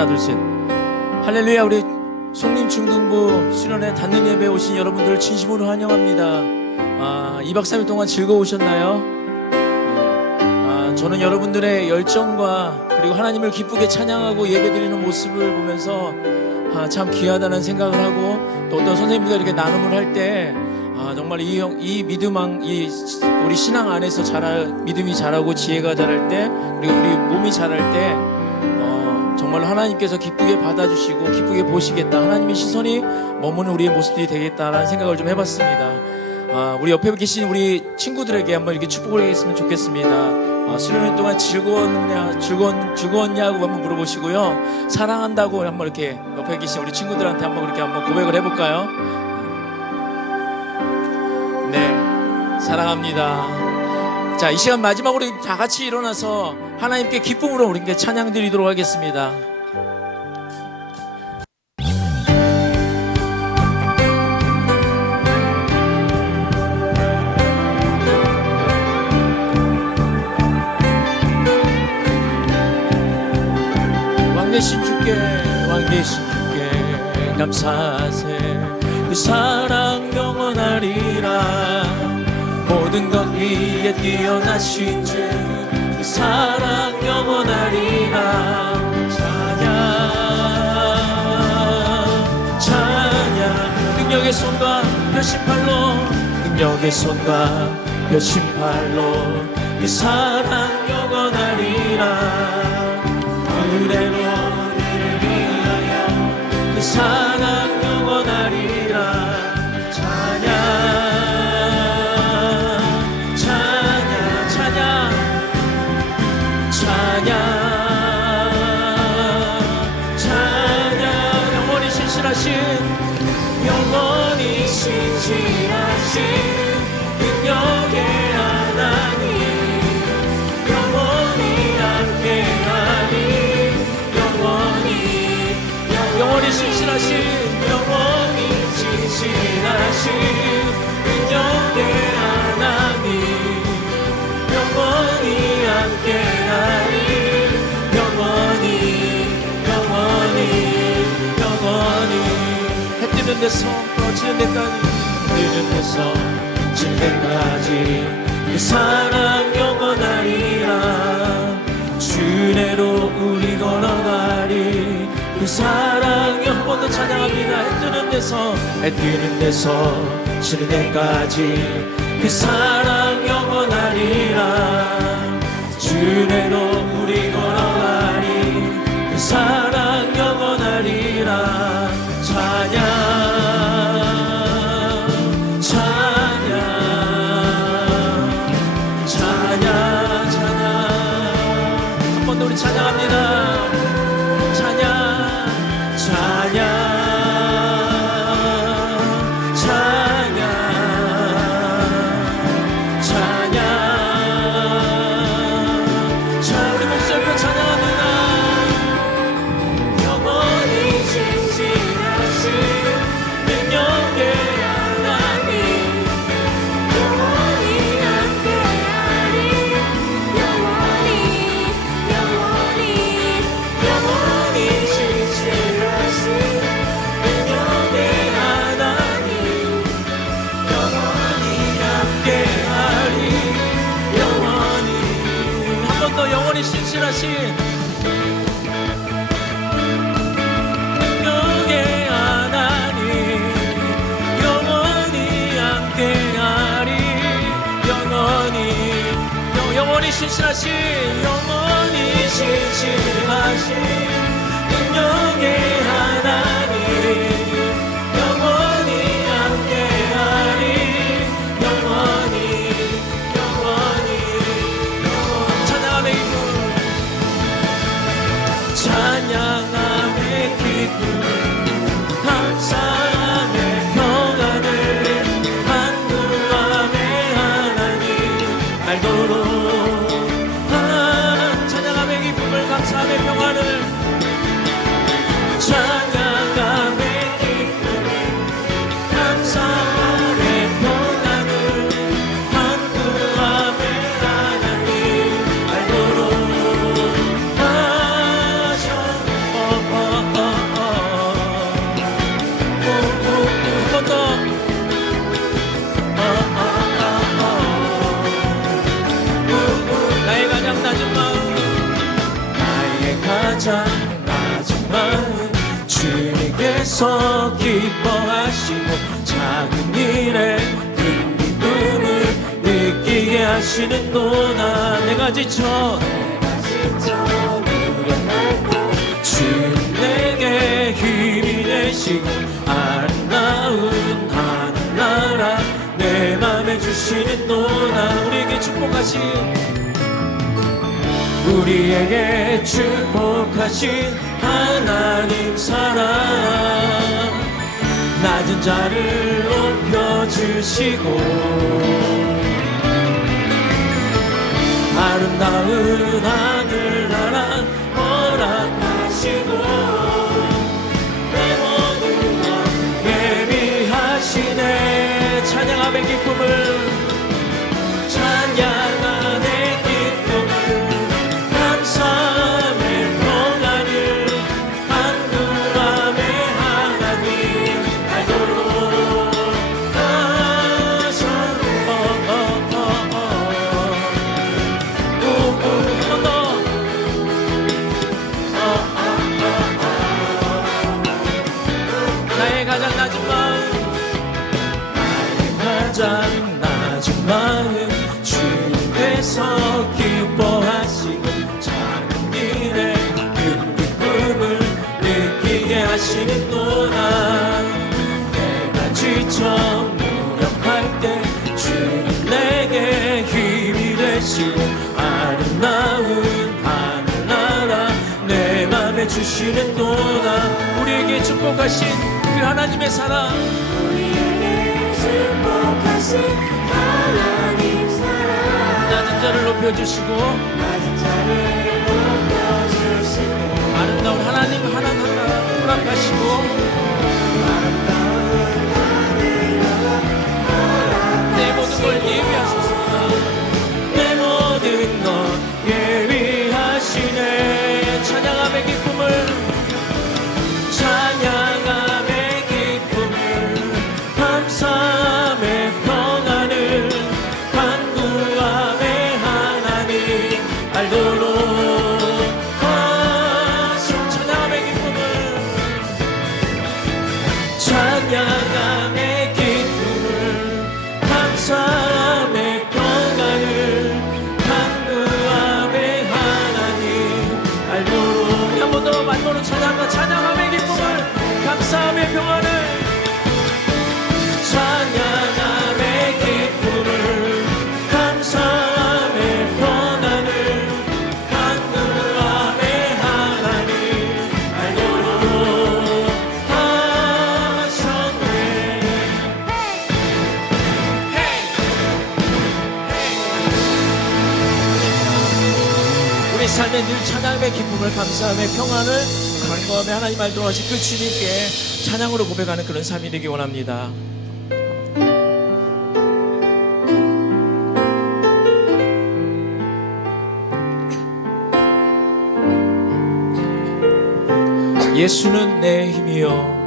하나 둘 셋. 할렐루야 우리 송림 중등부 수련회 닫는 예배 오신 여러분들 진심으로 환영합니다. 아, 2박 3일 동안 즐거우셨나요? 아, 저는 여러분들의 열정과 그리고 하나님을 기쁘게 찬양하고 예배드리는 모습을 보면서 아, 참 귀하다는 생각을 하고 또 어떤 선생님들과 이렇게 나눔을 할 때 아, 정말 이, 형- 이 믿음, 이 우리 신앙 안에서 자라, 믿음이 자라고 지혜가 자랄 때 그리고 우리 몸이 자랄 때 어, 정말 하나님께서 기쁘게 받아주시고 기쁘게 보시겠다. 하나님의 시선이 머무는 우리의 모습들이 되겠다라는 생각을 좀 해봤습니다. 아, 우리 옆에 계신 우리 친구들에게 한번 이렇게 축복을 했으면 좋겠습니다. 아, 수련회 동안 즐거웠냐, 즐거웠, 즐거웠냐고 한번 물어보시고요. 사랑한다고 한번 이렇게 옆에 계신 우리 친구들한테 한번 그렇게 한번 고백을 해볼까요? 네, 사랑합니다. 자, 이 시간 마지막으로 다 같이 일어나서 하나님께 기쁨으로 우리께 찬양 드리도록 하겠습니다. 왕 대신 주께 왕 대신 주께 감사 것 위에 뛰어나신 주 그 사랑 영원하리라. 능력의 손과 벼심팔로 능력의 손과 벼심팔로 그 사랑 영원하리라. 그대로 우리를 위하여 그 사랑 신실하신 영원히 신실하신 능력의 하나님 영원히 함께하니 영원히 영원히 신실하신 영원히 신실하신 해 뜨는 데서 꺼지는 데까지 뜨는 데서 지는 데까지. 그 사랑 영원하리라 주례로 우리 걸어가리. 그 사랑 영원도 찬양합니다. 해 뜨는 데서 해 뜨는 데서 지는 데까지. 그 사랑 영원하리라 주례로 우리 걸어가리. 그 사랑 영원하리라 찬양 찬양합니다 신실하신 영원히 신실하신 능력의 찬양 도다 내가 지쳐. 주님 내게 힘이 되시고 아름다운 하늘나라. 내 맘에 주시는 도다 우리에게 축복하신 우리에게 축복하신 하나님 사랑. 낮은 자를 높여주시고 아름다운 하늘나라 허락하시고 내 모든 것 예비하시네. 찬양함의 기쁨을 도다 우리에게 축복하신 그 하나님의 사랑. 우리에게 축복하신 하나님 사랑. 낮은 자를 높여주시고 낮은 자를 높여주시고 아름다운 하나님 하나하나 허락하시고 내 모든 걸 예비하셨습 삶에 늘 찬양의 기쁨을 감사함의 평안을 간구함의 하나님 알도록 하신 그 주님께 찬양으로 고백하는 그런 삶이 되기 원합니다. 예수는 내 힘이요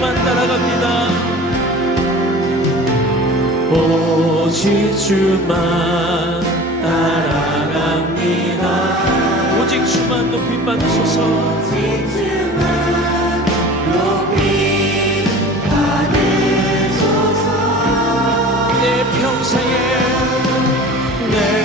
주님만 따라갑니다. 오직 주만 따라갑니다. 오직 주만 높임 받으소서. 오직 주만 높임 받으소서. 내 평생에 내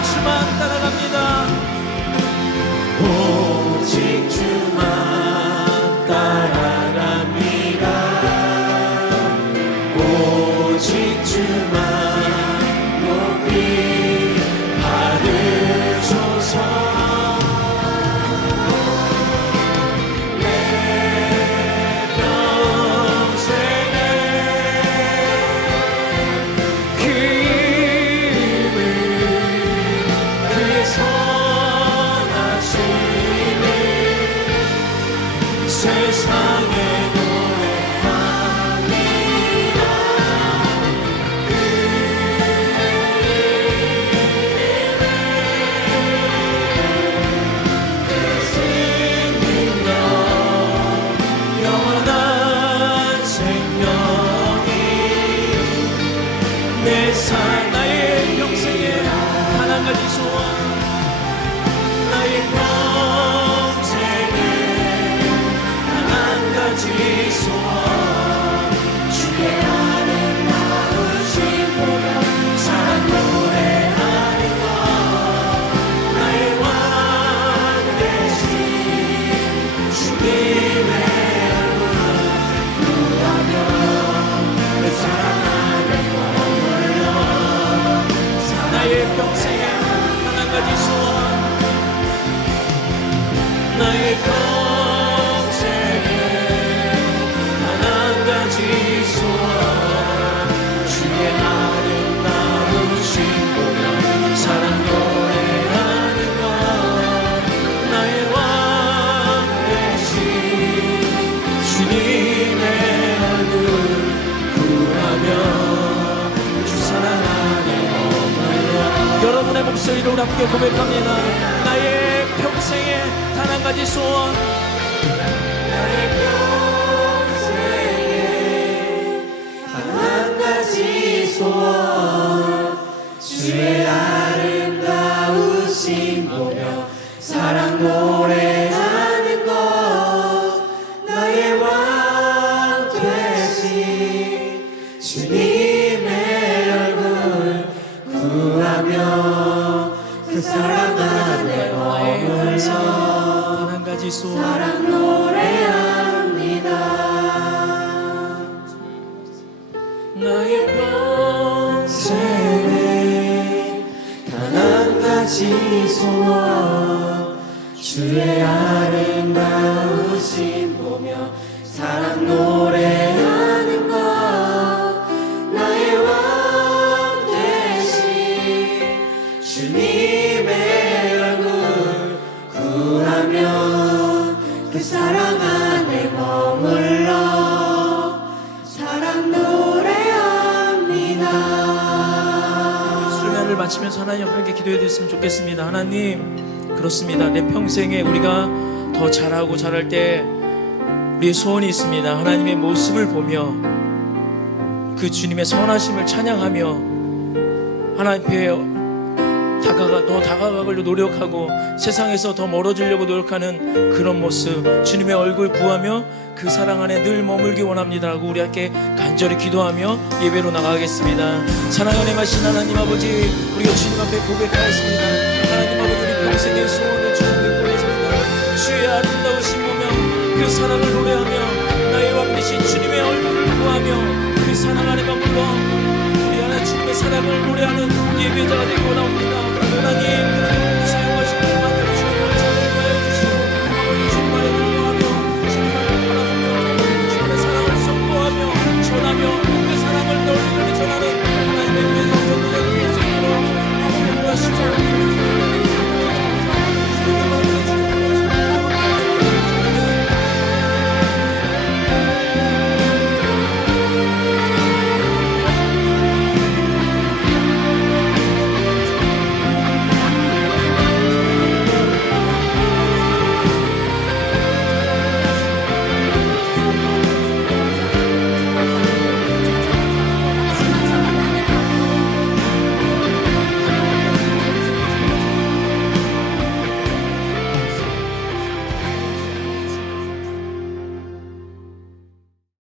Beachman. Jesus hung in the 함께 고백합니다. 나의 평생에 단한 가지 소원. 나의 평생에 단한 가지 소원. 주의 아름다우신 보며 사랑 노 소원 사랑 노래합니다. 나의 평생에 단한 가지 소원 그 사랑 안에 머물러 사랑 노래합니다 수련회를 마치면서 하나님 앞에 기도해 드렸으면 좋겠습니다. 하나님, 그렇습니다. 내 평생에 우리가 더 잘하고 잘할 때 우리의 소원이 있습니다. 하나님의 모습을 보며 그 주님의 선하심을 찬양하며 하나님 앞에 다가가 더 다가가려고 노력하고 세상에서 더 멀어지려고 노력하는 그런 모습 주님의 얼굴 구하며 그 사랑 안에 늘 머물기 원합니다 라고 우리 함께 간절히 기도하며 예배로 나가겠습니다. 사랑하는 마신 하나님 아버지 우리가 주님 앞에 고백하였습니다. 하나님 아버지 우리 평생의 소원을 주님 앞에 보냈습니다. 주의 아름다우신 보며 그 사랑을 노래하며 나의 왕 되신 주님의 얼굴을 구하며 그 사랑 안에 머물러 우리 하나 주님의 사랑을 노래하는 예배자가 되고 나옵니다